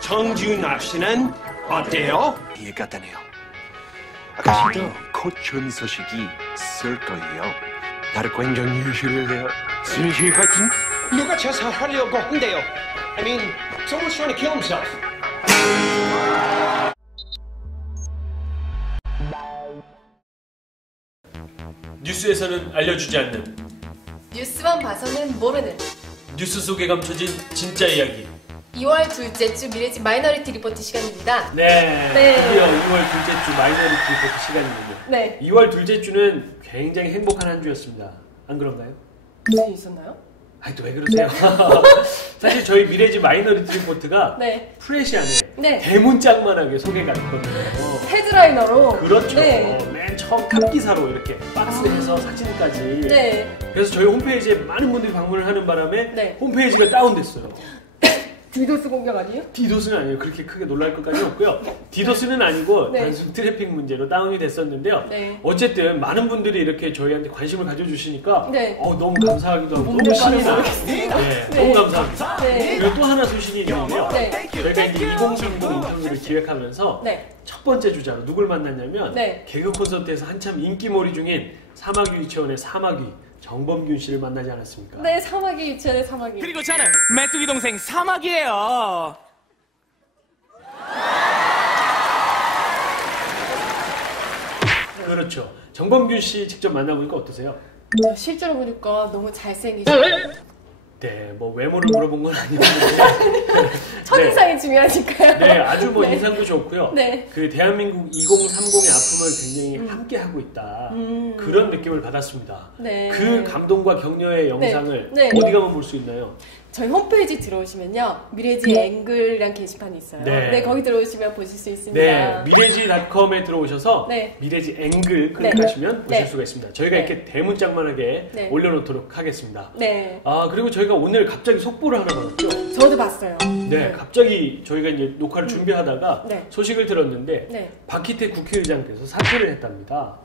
정준하 씨는 어때요? 이해가 되네요. 아가씨도 곧 좋은 소식이 있을 거예요. 나를 굉장히 유실해요. 순실 파이팅? 누가 자살하려고 한대요? I mean, someone's trying to kill himself. 뉴스에서는 알려주지 않는, 뉴스만 봐서는 모르는 뉴스 속에 감춰진 진짜 이야기. 2월 둘째 주 미래지 마이너리티 리포트 시간입니다. 네, 네. 드디어 2월 둘째 주 마이너리티 리포트 시간입니다. 네. 2월 둘째 주는 굉장히 행복한 한 주였습니다. 안 그런가요? 무슨 일 있었나요? 아니 또 왜 그러세요? 사실 저희 미래지 마이너리티 리포트가 네. 프레시안에 네. 대문짝만하게 소개가 됐거든요. 헤드라이너로. 그렇죠. 네. 맨 처음 탑기사로 이렇게 박스에서 사진까지. 네. 그래서 저희 홈페이지에 많은 분들이 방문을 하는 바람에 네. 홈페이지가 다운됐어요. 디도스 공격 아니에요? 디도스는 아니에요. 그렇게 크게 놀랄 것까지는 없고요. 디도스는 아니고 네. 단순 트래픽 문제로 다운이 됐었는데요. 네. 어쨌든 많은 분들이 이렇게 저희한테 관심을 가져주시니까 네. 너무 감사하기도 하고 너무 신이 나요. 네, 네. 너무 감사합니다. 네. 그리고 또 하나 소식이 있는데요. 네. 저희가 이제 2030 인터뷰를 기획하면서 네. 첫 번째 주자로 누굴 만났냐면 네. 개그 콘서트에서 한참 인기몰이 중인 사마귀 유치원의 사마귀 정범균 씨를 만나지 않았습니까? 네, 사마귀 유치원의 사마귀. 그리고 저는 메뚜기 동생 사막이에요. 그렇죠. 정범균 씨 직접 만나보니까 어떠세요? 실제로 보니까 너무 잘생기시고 네, 뭐 외모를 물어본 건 아니었는데 첫인상이 중요하니까요. 네, 아주 뭐 네. 인상도 좋고요. 네. 그 대한민국 2030의 아픔을 굉장히 함께 하고 있다. 그런 느낌을 받았습니다. 네. 그 감동과 격려의 영상을 네. 어디 가면 볼 수 있나요? 저희 홈페이지 들어오시면요. 미래지 앵글이란 게시판이 있어요. 네. 네, 거기 들어오시면 보실 수 있습니다. 네, 미래지.com에 들어오셔서 네. 미래지 앵글 클릭하시면 보실 네. 수가 있습니다. 저희가 네. 이렇게 대문짝만하게 네. 올려놓도록 하겠습니다. 네. 아, 그리고 저희가 오늘 갑자기 속보를 하나 받았죠? 저도 봤어요. 네, 갑자기 저희가 이제 녹화를 준비하다가 네. 소식을 들었는데 네. 박희태 국회의장께서 사퇴를 했답니다.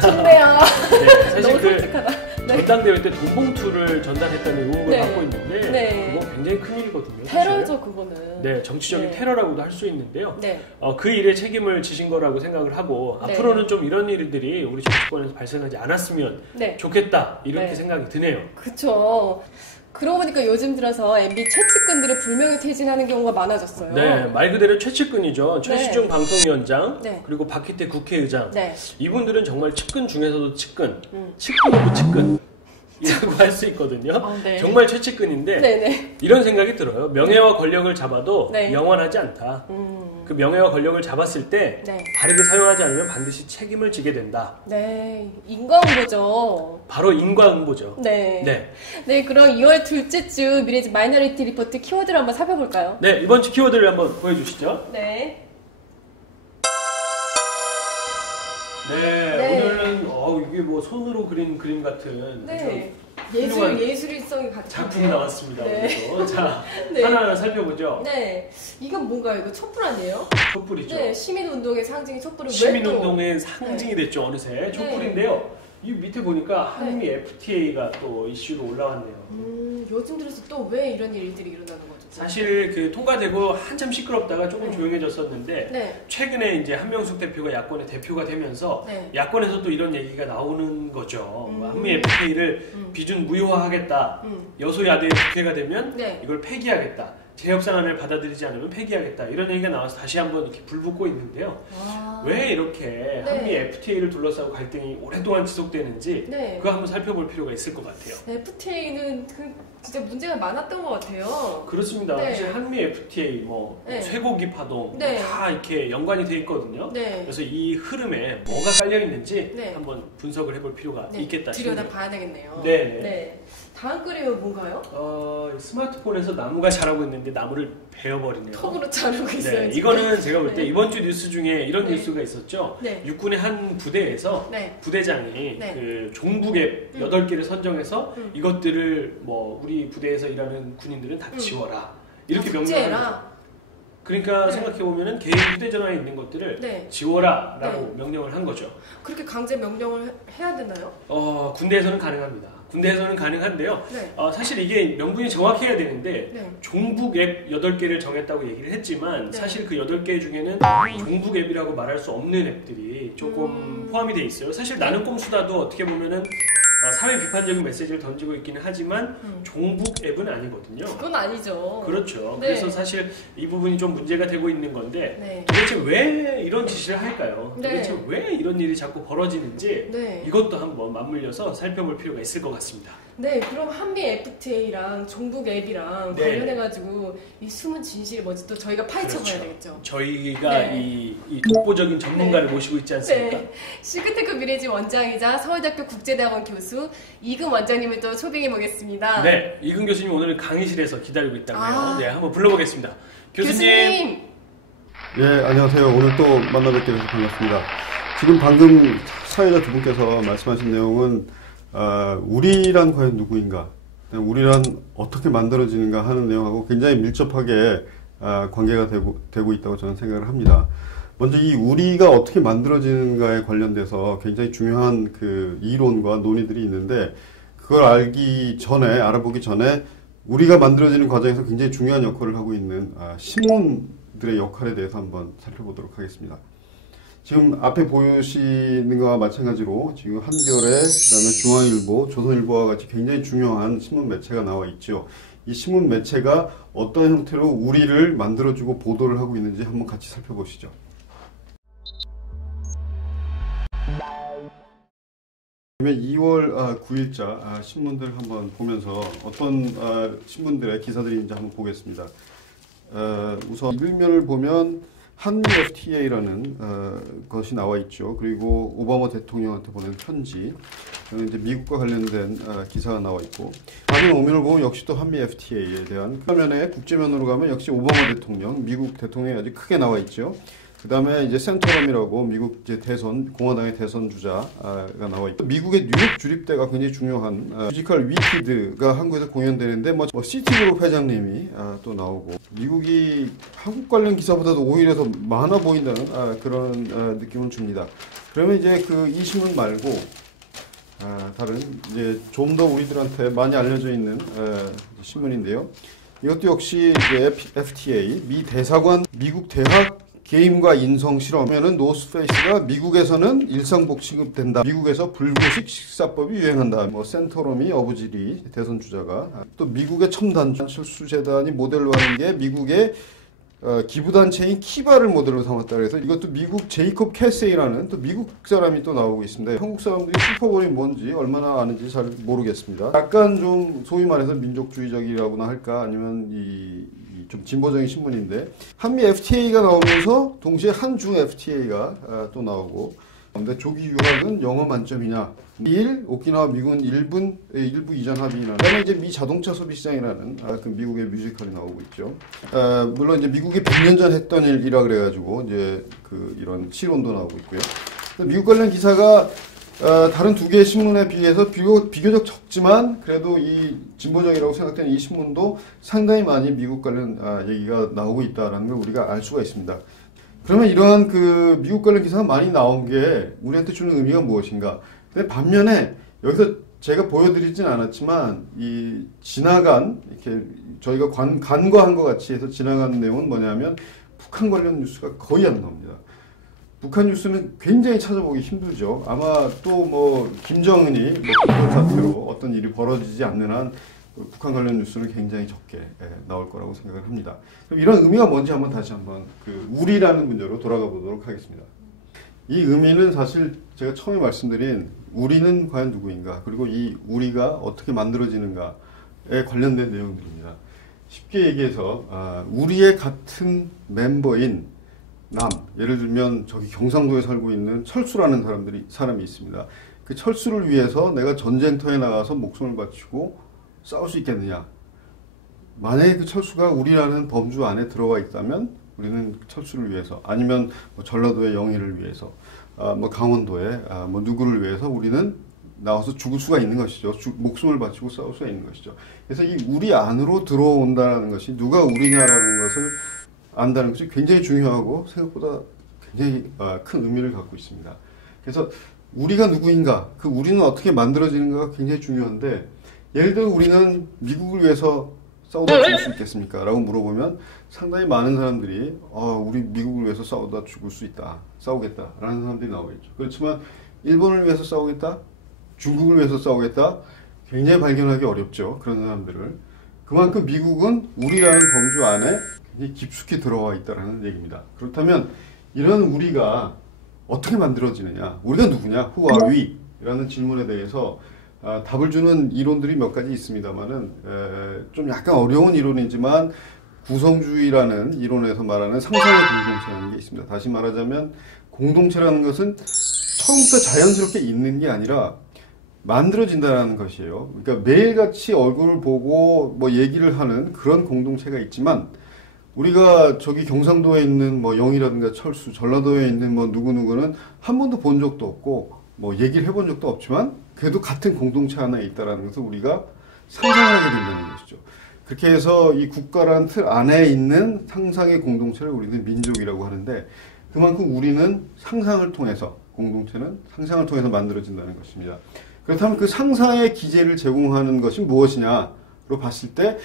좋네요. 네, 사실 너무 그 솔직하다. 네. 전당대회 때 돈봉투를 전달했다는 의혹을 네. 받고 있는데 네. 그거 굉장히 큰일이거든요. 사실. 테러죠, 그거는. 네, 정치적인 네. 테러라고도 할 수 있는데요. 네. 그 일에 책임을 지신 거라고 생각을 하고 네. 앞으로는 좀 이런 일들이 우리 정치권에서 발생하지 않았으면 네. 좋겠다 이렇게 네. 생각이 드네요. 그쵸. 그러고 보니까 요즘 들어서 MB 최측근들이 불명예 퇴진하는 경우가 많아졌어요. 네, 말 그대로 최측근이죠. 최시중 방통위원장 네. 그리고 박희태 국회의장 네. 이분들은 정말 측근 중에서도 측근, 측근으로 측근 이라고 할 수 있거든요. 네. 정말 최측근인데 네네. 이런 생각이 들어요. 명예와 권력을 잡아도 네. 영원하지 않다. 그 명예와 권력을 잡았을 때 네. 바르게 사용하지 않으면 반드시 책임을 지게 된다. 네. 인과응보죠. 바로 인과응보죠. 네. 네. 네, 그럼 2월 둘째 주 미래지 마이너리티 리포트 키워드를 한번 살펴볼까요? 네, 이번 주 키워드를 한번 보여주시죠. 네. 네, 네. 오늘은 이게 뭐 손으로 그린 그림 같은 네. 아주 훌륭한 예술성이 같은 작품이 나왔습니다. 네. 오늘도. 자, 네. 하나하나 살펴보죠. 네. 이건 뭔가요? 이거 촛불 아니에요? 촛불이죠. 네. 시민운동의 상징이 촛불을 왜 또? 시민운동의 상징이 됐죠, 어느새. 촛불인데요. 이 밑에 보니까 네. 한미 FTA가 또 이슈로 올라왔네요. 요즘 들어서 또 왜 이런 일들이 일어나는 거죠? 사실 그 통과되고 한참 시끄럽다가 조금 네. 조용해졌었는데 네. 최근에 이제 한명숙 대표가 야권의 대표가 되면서 네. 야권에서 또 이런 얘기가 나오는 거죠. 한미 FTA를 비준 무효화하겠다. 여소야대의 국회가 되면 네. 이걸 폐기하겠다. 재협상안을 받아들이지 않으면 폐기하겠다. 이런 얘기가 나와서 다시 한번 이렇게 불붙고 있는데요. 왜 이렇게 네. 한미 FTA를 둘러싸고 갈등이 오랫동안 지속되는지 네. 그거 한번 살펴볼 필요가 있을 것 같아요. FTA는 진짜 문제가 많았던 것 같아요. 그렇습니다. 네. 사실 한미 FTA, 네. 쇠고기 파동 네. 다 이렇게 연관이 돼 있거든요. 네. 그래서 이 흐름에 뭐가 깔려 있는지 네. 한번 분석을 해볼 필요가 네. 있겠다 들여다 싶네요. 봐야 되겠네요. 네. 네. 다음 그림은 뭔가요? 스마트폰에서 나무가 자라고 있는데 나무를 베어버리네요. 턱으로 자르고 있어요. 네, 지금. 이거는 제가 볼 때 네. 이번 주 뉴스 중에 이런 네. 뉴스가 있었죠. 네. 육군의 한 부대에서 네. 부대장이 네. 그 종북에 8개를 선정해서 이것들을 뭐 우리 부대에서 일하는 군인들은 다 지워라. 이렇게 명령을 삭제해라. 하죠. 그러니까 네. 생각해보면 개인 휴대전화에 있는 것들을 네. 지워라 라고 네. 명령을 한 거죠. 그렇게 강제 명령을 해야 되나요? 군대에서는 가능합니다. 군대에서는 가능한데요. 네. 사실 이게 명분이 정확해야 되는데 네. 종북 앱 8개를 정했다고 얘기를 했지만 네. 사실 그 8개 중에는 종북 앱이라고 말할 수 없는 앱들이 조금 포함이 돼 있어요. 사실 나는 꼼수다도 어떻게 보면은 사회 비판적인 메시지를 던지고 있기는 하지만 종북 앱은 아니거든요. 그건 아니죠. 그렇죠. 네. 그래서 사실 이 부분이 좀 문제가 되고 있는 건데 네. 도대체 왜 이런 짓을 할까요? 네. 도대체 왜 이런 일이 자꾸 벌어지는지 네. 이것도 한번 맞물려서 살펴볼 필요가 있을 것 같습니다. 네, 그럼 한미 FTA랑 종북 앱이랑 네. 관련해가지고 이 숨은 진실이 뭔지 또 저희가 파헤쳐봐야 그렇죠. 되겠죠. 저희가 네. 이 독보적인 전문가를 네. 모시고 있지 않습니까? 네, 시크테크 미래지 원장이자 서울대학교 국제대학원 교수 이금 원장님을 또 초빙해 보겠습니다. 네, 이근 교수님 오늘 강의실에서 기다리고 있다고 해요. 아. 네, 한번 불러보겠습니다. 교수님. 예, 안녕하세요. 오늘 또 만나 뵙게 돼서 반갑습니다. 지금 방금 사회자 두 분께서 말씀하신 내용은 우리란 과연 누구인가, 우리란 어떻게 만들어지는가 하는 내용하고 굉장히 밀접하게 관계가 되고 있다고 저는 생각을 합니다. 먼저 이 우리가 어떻게 만들어지는가에 관련돼서 굉장히 중요한 그 이론과 논의들이 있는데 그걸 알아보기 전에 우리가 만들어지는 과정에서 굉장히 중요한 역할을 하고 있는 신문들의 역할에 대해서 한번 살펴보도록 하겠습니다. 지금 앞에 보시는 것과 마찬가지로 지금 한겨레, 그다음에 중앙일보, 조선일보와 같이 굉장히 중요한 신문 매체가 나와 있죠. 이 신문 매체가 어떤 형태로 우리를 만들어주고 보도를 하고 있는지 한번 같이 살펴보시죠. 그러면 2월 9일자 신문들 한번 보면서 어떤 신문들의 기사들이 있는지 한번 보겠습니다. 우선 일면을 보면 한미 FTA라는 것이 나와 있죠. 그리고 오바마 대통령한테 보낸 편지, 이제 미국과 관련된 기사가 나와 있고, 다른 오면을 보면 역시 또 한미 FTA에 대한 화면에 국제면으로 가면 역시 오바마 대통령, 미국 대통령이 아주 크게 나와 있죠. 그 다음에 이제 센터럼이라고 미국 이제 공화당의 대선 주자가 나와 있고, 미국의 뉴욕 주립대가 굉장히 중요한 뮤지컬 위키드가 한국에서 공연되는데 시티그룹 회장님이 또 나오고, 미국이 한국 관련 기사보다도 오히려 더 많아 보인다는 그런 느낌을 줍니다. 그러면 이제 이 신문 말고 다른 이제 좀 더 우리들한테 많이 알려져 있는 신문인데요. 이것도 역시 이제 FTA 미국 대학 게임과 인성 실험에는 노스페이스가 미국에서는 일상복 취급된다. 미국에서 불구식 식사법이 유행한다. 센터럼이 어부지리 대선 주자가, 또 미국의 첨단 철수재단이 모델로 하는 게 미국의 기부단체인 키바를 모델로 삼았다. 그래서 이것도 미국 제이콥 캐세이라는 또 미국 사람이 또 나오고 있습니다. 한국 사람들이 슈퍼볼이 뭔지 얼마나 아는지 잘 모르겠습니다. 약간 좀 소위 말해서 민족주의적이라고나 할까, 아니면 좀 진보적인 신문인데, 한미 FTA가 나오면서 동시에 한중 FTA가 또 나오고, 근데 조기 유학은 영어 만점이냐, 미일 오키나와 미군 일부 이전 합의나, 그다음에 이제 미 자동차 소비 시장이라는 그 미국의 뮤지컬이 나오고 있죠. 물론 이제 미국이 100년 전 했던 일이라 그래가지고 이제 이런 실론도 나오고 있고요. 미국 관련 기사가 다른 두 개의 신문에 비해서 비교적 적지만 그래도 이 진보적이라고 생각되는 이 신문도 상당히 많이 미국 관련 얘기가 나오고 있다는 걸 우리가 알 수가 있습니다. 그러면 이러한 미국 관련 기사가 많이 나온 게 우리한테 주는 의미가 무엇인가? 근데 반면에 여기서 제가 보여드리진 않았지만 이 지나간, 이렇게 저희가 간과한 것 같이 해서 지나간 내용은 뭐냐면 북한 관련 뉴스가 거의 안 나옵니다. 북한 뉴스는 굉장히 찾아보기 힘들죠. 아마 또 김정은이 그런 사태로 어떤 일이 벌어지지 않는 한 북한 관련 뉴스는 굉장히 적게 나올 거라고 생각을 합니다. 그럼 이런 의미가 뭔지 다시 한번 우리라는 문제로 돌아가 보도록 하겠습니다. 이 의미는 사실 제가 처음에 말씀드린 우리는 과연 누구인가, 그리고 이 우리가 어떻게 만들어지는가에 관련된 내용들입니다. 쉽게 얘기해서 우리의 같은 멤버인 예를 들면 저기 경상도에 살고 있는 철수라는 사람이 있습니다. 그 철수를 위해서 내가 전쟁터에 나가서 목숨을 바치고 싸울 수 있겠느냐? 만약에 그 철수가 우리라는 범주 안에 들어와 있다면 우리는 철수를 위해서, 아니면 전라도의 영희를 위해서, 강원도의 누구를 위해서 우리는 나와서 죽을 수가 있는 것이죠. 목숨을 바치고 싸울 수가 있는 것이죠. 그래서 이 우리 안으로 들어온다는 것이, 누가 우리냐라는 것을 안다는 것이 굉장히 중요하고 생각보다 굉장히 큰 의미를 갖고 있습니다. 그래서 우리가 누구인가, 그 우리는 어떻게 만들어지는가가 굉장히 중요한데, 예를 들어 우리는 미국을 위해서 싸우다 죽을 수 있겠습니까? 라고 물어보면 상당히 많은 사람들이 우리 미국을 위해서 싸우다 죽을 수 있다, 싸우겠다 라는 사람들이 나오겠죠. 그렇지만 일본을 위해서 싸우겠다, 중국을 위해서 싸우겠다, 굉장히 발견하기 어렵죠. 그런 사람들을. 그만큼 미국은 우리라는 범주 안에 굉장히 깊숙이 들어와 있다는 얘기입니다. 그렇다면 이런 우리가 어떻게 만들어지느냐, 우리가 누구냐, who are we? 라는 질문에 대해서 답을 주는 이론들이 몇 가지 있습니다만은 좀 약간 어려운 이론이지만 구성주의라는 이론에서 말하는 상상의 공동체라는 게 있습니다. 다시 말하자면 공동체라는 것은 처음부터 자연스럽게 있는 게 아니라 만들어진다는 것이에요. 그러니까 매일같이 얼굴을 보고 뭐 얘기를 하는 그런 공동체가 있지만, 우리가 저기 경상도에 있는 뭐 영이라든가 철수, 전라도에 있는 뭐 누구누구는 한 번도 본 적도 없고 뭐 얘기를 해본 적도 없지만 그래도 같은 공동체 하나에 있다는 것을 우리가 상상을 하게 된다는 것이죠. 그렇게 해서 이 국가라는 틀 안에 있는 상상의 공동체를 우리는 민족이라고 하는데, 그만큼 우리는 상상을 통해서, 공동체는 상상을 통해서 만들어진다는 것입니다. 그렇다면 그 상상의 기제를 제공하는 것이 무엇이냐로 봤을 때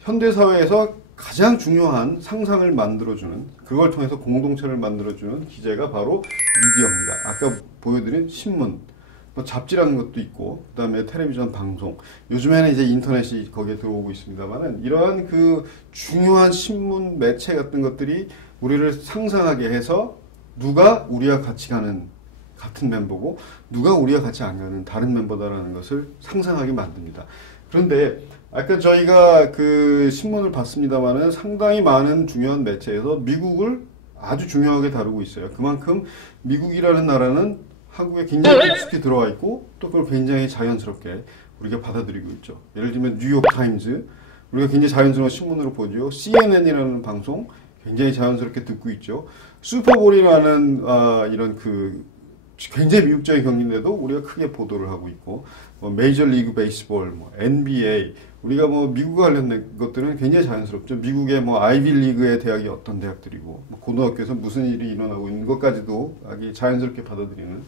현대사회에서 가장 중요한 상상을 만들어주는, 그걸 통해서 공동체를 만들어주는 기제가 바로 미디어입니다. 아까 보여드린 신문, 뭐 잡지라는 것도 있고, 그 다음에 텔레비전 방송, 요즘에는 이제 인터넷이 거기에 들어오고 있습니다만은, 이러한 그 중요한 신문 매체 같은 것들이 우리를 상상하게 해서 누가 우리와 같이 가는 같은 멤버고 누가 우리와 같이 안 가는 다른 멤버다라는 것을 상상하게 만듭니다. 그런데 아까 저희가 그 신문을 봤습니다만은 상당히 많은 중요한 매체에서 미국을 아주 중요하게 다루고 있어요. 그만큼 미국이라는 나라는 한국에 굉장히 깊숙이 들어와 있고 또 그걸 굉장히 자연스럽게 우리가 받아들이고 있죠. 예를 들면 뉴욕타임즈, 우리가 굉장히 자연스러운 신문으로 보죠. CNN이라는 방송 굉장히 자연스럽게 듣고 있죠. 슈퍼볼이라는 이런 그 굉장히 미국적인 경기인데도 우리가 크게 보도를 하고 있고, 뭐 메이저리그 베이스볼, 뭐 NBA, 우리가 뭐 미국과 관련된 것들은 굉장히 자연스럽죠. 미국의 뭐 아이비리그의 대학이 어떤 대학들이고, 뭐 고등학교에서 무슨 일이 일어나고 있는 것까지도 아주 자연스럽게 받아들이는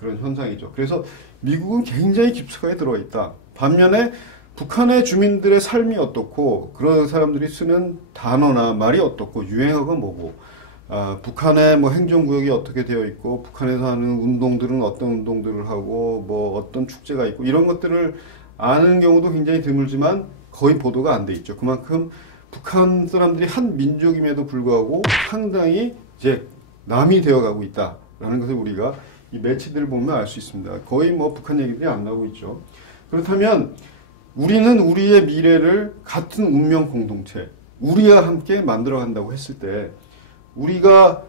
그런 현상이죠. 그래서 미국은 굉장히 깊숙하게 들어와 있다. 반면에 북한의 주민들의 삶이 어떻고, 그런 사람들이 쓰는 단어나 말이 어떻고, 유행어가 뭐고, 북한의 뭐 행정구역이 어떻게 되어 있고, 북한에서 하는 운동들은 어떤 운동들을 하고, 뭐 어떤 축제가 있고, 이런 것들을 아는 경우도 굉장히 드물지만 거의 보도가 안 돼 있죠. 그만큼 북한 사람들이 한 민족임에도 불구하고 상당히 이제 남이 되어가고 있다라는 것을 우리가 이 매체들을 보면 알 수 있습니다. 거의 뭐 북한 얘기들이 안 나오고 있죠. 그렇다면 우리는 우리의 미래를 같은 운명 공동체, 우리와 함께 만들어 간다고 했을 때, 우리가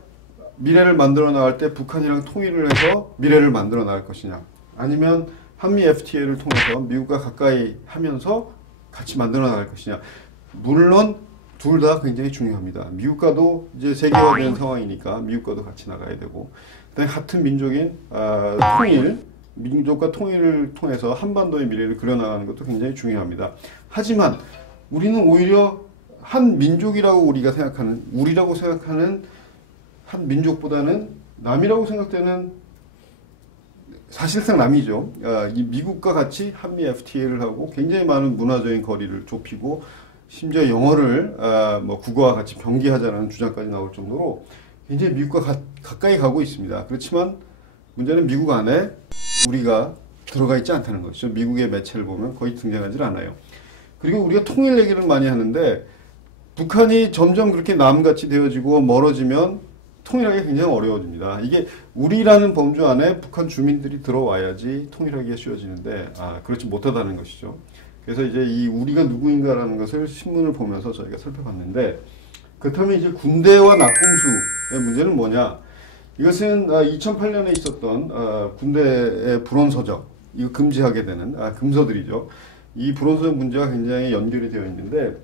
미래를 만들어 나갈 때 북한이랑 통일을 해서 미래를 만들어 나갈 것이냐, 아니면 한미 FTA를 통해서 미국과 가까이 하면서 같이 만들어 나갈 것이냐. 물론 둘 다 굉장히 중요합니다. 미국과도 이제 세계화되는 상황이니까 미국과도 같이 나가야 되고, 그다음에 같은 민족인 통일, 민족과 통일을 통해서 한반도의 미래를 그려나가는 것도 굉장히 중요합니다. 하지만 우리는 오히려 한 민족이라고 우리가 생각하는, 우리라고 생각하는 한 민족보다는 남이라고 생각되는, 사실상 남이죠. 이 미국과 같이 한미 FTA를 하고 굉장히 많은 문화적인 거리를 좁히고, 심지어 영어를 뭐 국어와 같이 병기하자는 주장까지 나올 정도로 굉장히 미국과 가까이 가고 있습니다. 그렇지만 문제는 미국 안에 우리가 들어가 있지 않다는 것이죠. 미국의 매체를 보면 거의 등장하지 않아요. 그리고 우리가 통일 얘기를 많이 하는데, 북한이 점점 그렇게 남같이 되어지고 멀어지면 통일하기 굉장히 어려워집니다. 이게 우리라는 범주 안에 북한 주민들이 들어와야지 통일하기가 쉬워지는데, 그렇지 못하다는 것이죠. 그래서 이제 이 우리가 누구인가라는 것을 신문을 보면서 저희가 살펴봤는데, 그렇다면 이제 군대와 낙공수의 문제는 뭐냐? 이것은 2008년에 있었던 군대의 불온서적, 이거 금지하게 되는 금서들이죠. 이 불온서적 문제가 굉장히 연결이 되어 있는데,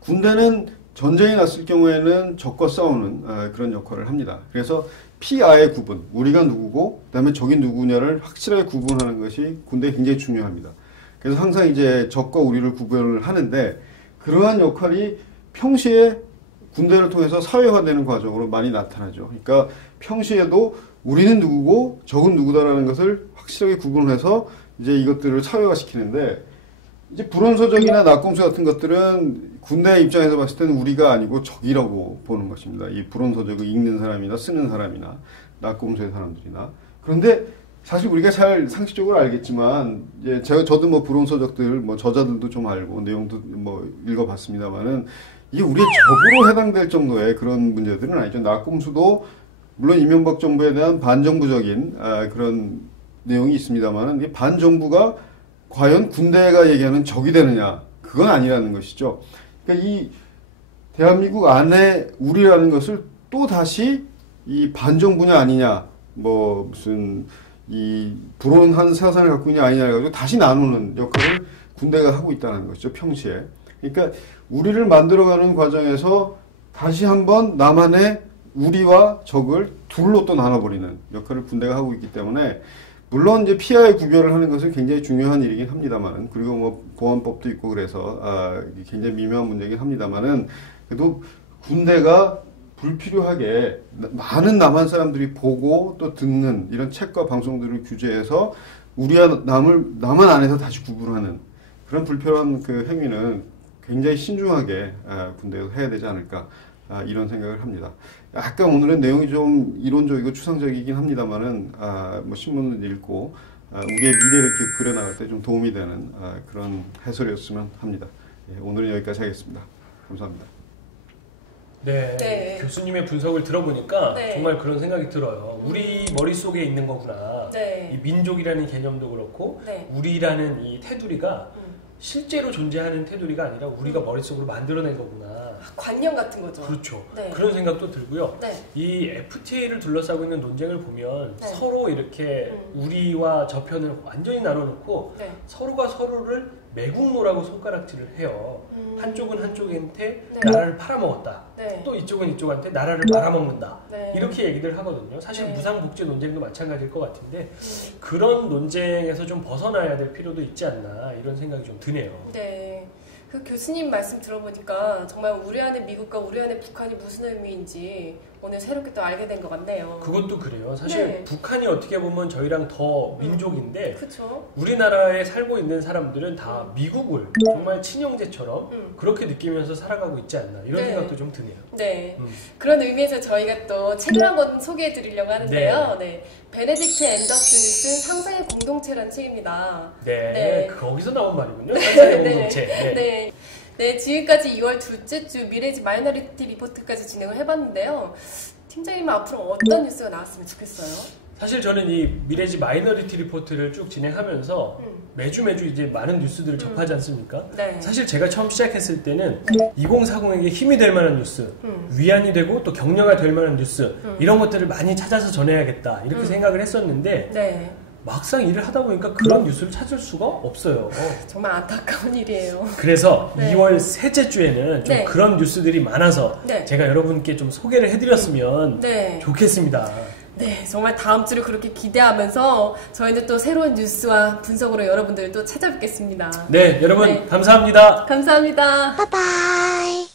군대는 전쟁이 났을 경우에는 적과 싸우는 그런 역할을 합니다. 그래서 피아의 구분, 우리가 누구고 그다음에 적이 누구냐를 확실하게 구분하는 것이 군대에 굉장히 중요합니다. 그래서 항상 이제 적과 우리를 구분을 하는데, 그러한 역할이 평시에 군대를 통해서 사회화되는 과정으로 많이 나타나죠. 그러니까 평시에도 우리는 누구고 적은 누구다라는 것을 확실하게 구분해서 이제 이것들을 사회화시키는데 이제 불온서적이나 낙곰수 같은 것들은 군대 입장에서 봤을 때는 우리가 아니고 적이라고 보는 것입니다. 이 불온서적을 읽는 사람이나 쓰는 사람이나 낙곰수의 사람들이나. 그런데 사실 우리가 잘 상식적으로 알겠지만 이제 저도 뭐 불온서적들 뭐 저자들도 좀 알고 내용도 뭐 읽어봤습니다만은 이게 우리의 적으로 해당될 정도의 그런 문제들은 아니죠. 낙곰수도 물론 이명박 정부에 대한 반정부적인 그런 내용이 있습니다만은 이 반정부가 과연 군대가 얘기하는 적이 되느냐? 그건 아니라는 것이죠. 그러니까 이 대한민국 안에 우리라는 것을 또 다시 이 반정부냐 아니냐, 뭐 무슨 이 불온한 사상을 갖고 있냐 아니냐 해가지고 다시 나누는 역할을 군대가 하고 있다는 것이죠. 평시에. 그러니까 우리를 만들어가는 과정에서 다시 한번 나만의 우리와 적을 둘로 또 나눠버리는 역할을 군대가 하고 있기 때문에 물론 이제 피아의 구별을 하는 것은 굉장히 중요한 일이긴 합니다만은 그리고 뭐 보안법도 있고 그래서 굉장히 미묘한 문제이긴 합니다만은 그래도 군대가 불필요하게 많은 남한 사람들이 보고 또 듣는 이런 책과 방송들을 규제해서 우리와 남한 안에서 다시 구분하는 그런 불필요한 그 행위는 굉장히 신중하게 군대에서 해야 되지 않을까 이런 생각을 합니다. 약간 오늘은 내용이 좀 이론적이고 추상적이긴 합니다만은 뭐 신문을 읽고 우리의 미래를 이렇게 그려나갈 때 좀 도움이 되는 그런 해설이었으면 합니다. 예, 오늘은 여기까지 하겠습니다. 감사합니다. 네, 네. 교수님의 분석을 들어보니까 네. 정말 그런 생각이 들어요. 우리 머릿속에 있는 거구나. 네. 이 민족이라는 개념도 그렇고 네. 우리라는 이 테두리가 실제로 존재하는 테두리가 아니라 우리가 머릿속으로 만들어낸 거구나. 관념 같은 거죠. 그렇죠. 네. 그런 생각도 들고요. 네. 이 FTA를 둘러싸고 있는 논쟁을 보면 네. 서로 이렇게 우리와 저편을 완전히 나눠놓고 네. 서로가 서로를 매국노라고 손가락질을 해요. 한쪽은 한쪽한테 네. 나라를 팔아먹었다. 네. 또 이쪽은 이쪽한테 나라를 말아먹는다. 네. 이렇게 얘기를 하거든요. 사실 네. 무상복지 논쟁도 마찬가지일 것 같은데 그런 논쟁에서 좀 벗어나야 될 필요도 있지 않나 이런 생각이 좀 드네요. 네. 그 교수님 말씀 들어보니까 정말 우리 안에 미국과 우리 안에 북한이 무슨 의미인지 오늘 새롭게 또 알게 된 것 같네요. 그것도 그래요. 사실 네. 북한이 어떻게 보면 저희랑 더 민족인데 그렇죠. 우리나라에 살고 있는 사람들은 다 미국을 정말 친형제처럼 그렇게 느끼면서 살아가고 있지 않나 이런 네. 생각도 좀 드네요. 네. 그런 의미에서 저희가 또 책을 한권 소개해 드리려고 하는데요. 네. 베네딕트 앤더슨이 쓴 상상의 공동체라는 책입니다. 네. 네. 거기서 나온 말이군요. 상상의 네. 공동체. 네. 네. 네, 지금까지 2월 둘째 주 미래지 마이너리티 리포트까지 진행을 해봤는데요. 팀장님은 앞으로 어떤 뉴스가 나왔으면 좋겠어요? 사실 저는 이 미래지 마이너리티 리포트를 쭉 진행하면서 매주 이제 많은 뉴스들을 접하지 않습니까? 네. 사실 제가 처음 시작했을 때는 2040에게 힘이 될 만한 뉴스, 위안이 되고 또 격려가 될 만한 뉴스 이런 것들을 많이 찾아서 전해야겠다 이렇게 생각을 했었는데 네. 막상 일을 하다 보니까 그런 뉴스를 찾을 수가 없어요. 정말 안타까운 일이에요. 그래서 네. 2월 셋째 주에는 좀 네. 그런 뉴스들이 많아서 네. 제가 여러분께 좀 소개를 해드렸으면 네. 좋겠습니다. 네, 정말 다음 주를 그렇게 기대하면서 저희는 또 새로운 뉴스와 분석으로 여러분들을 또 찾아뵙겠습니다. 네, 여러분 네. 감사합니다. 감사합니다. Bye bye.